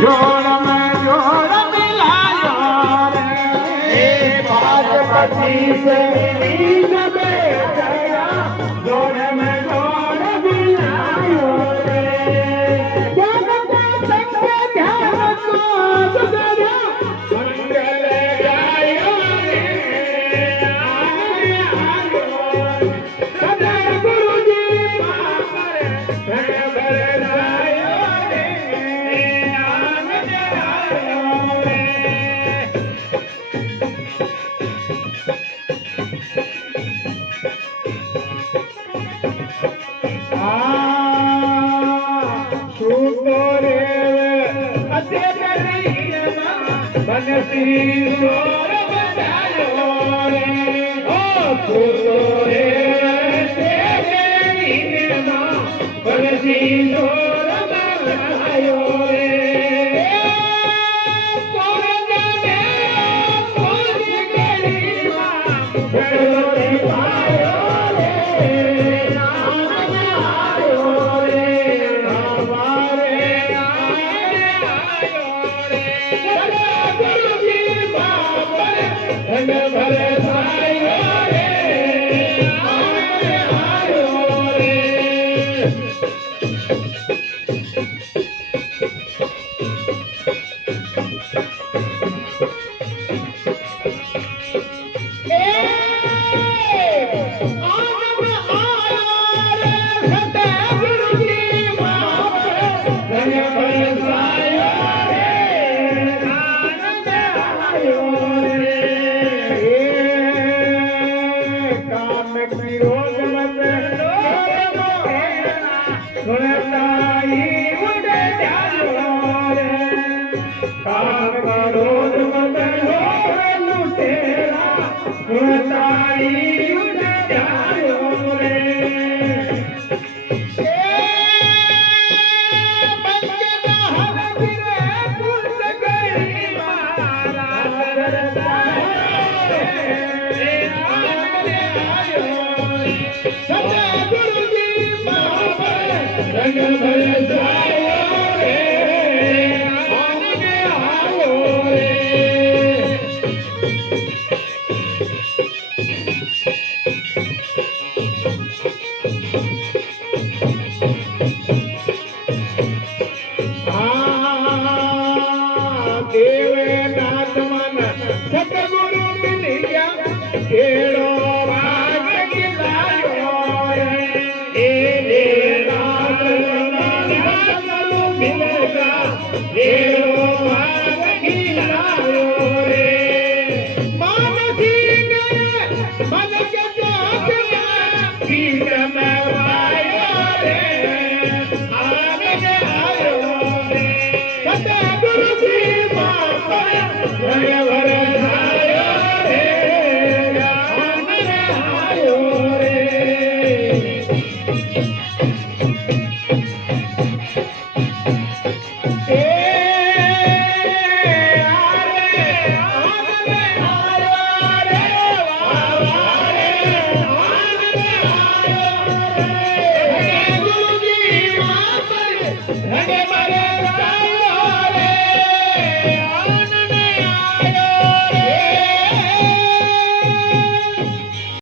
જોડ में જોડ મિલાયો રે એ પાર્વતી से मिली सबे दया जोड़ में जोड़ मिलायो रे जग तक ध्यान को सुधरा मंगल गायो रे सदा गुरु जी पापर धन भर जायो रे आनंद आयो रे बनसी सोर बजायो रे ओ फूलो रे तेरे नीना बनसी सोर बजायो रे कोरन ने कोरी गरीबा फूलो रे पायो रे आनंद आयो रे हमारे आयो रे धन भर जायो रे आयो रे रंग भर जायो रे आनंद आयो रे देवनाथ मन सतगुरु मिल गया केड़ो भाग गिलायो रे देवनाथ मिलेगा केड़ो भाग गिलायो रे मान ठीक मन के जोत पीर में वायो रे आनंद आयो रे सतगुरु जी बाबा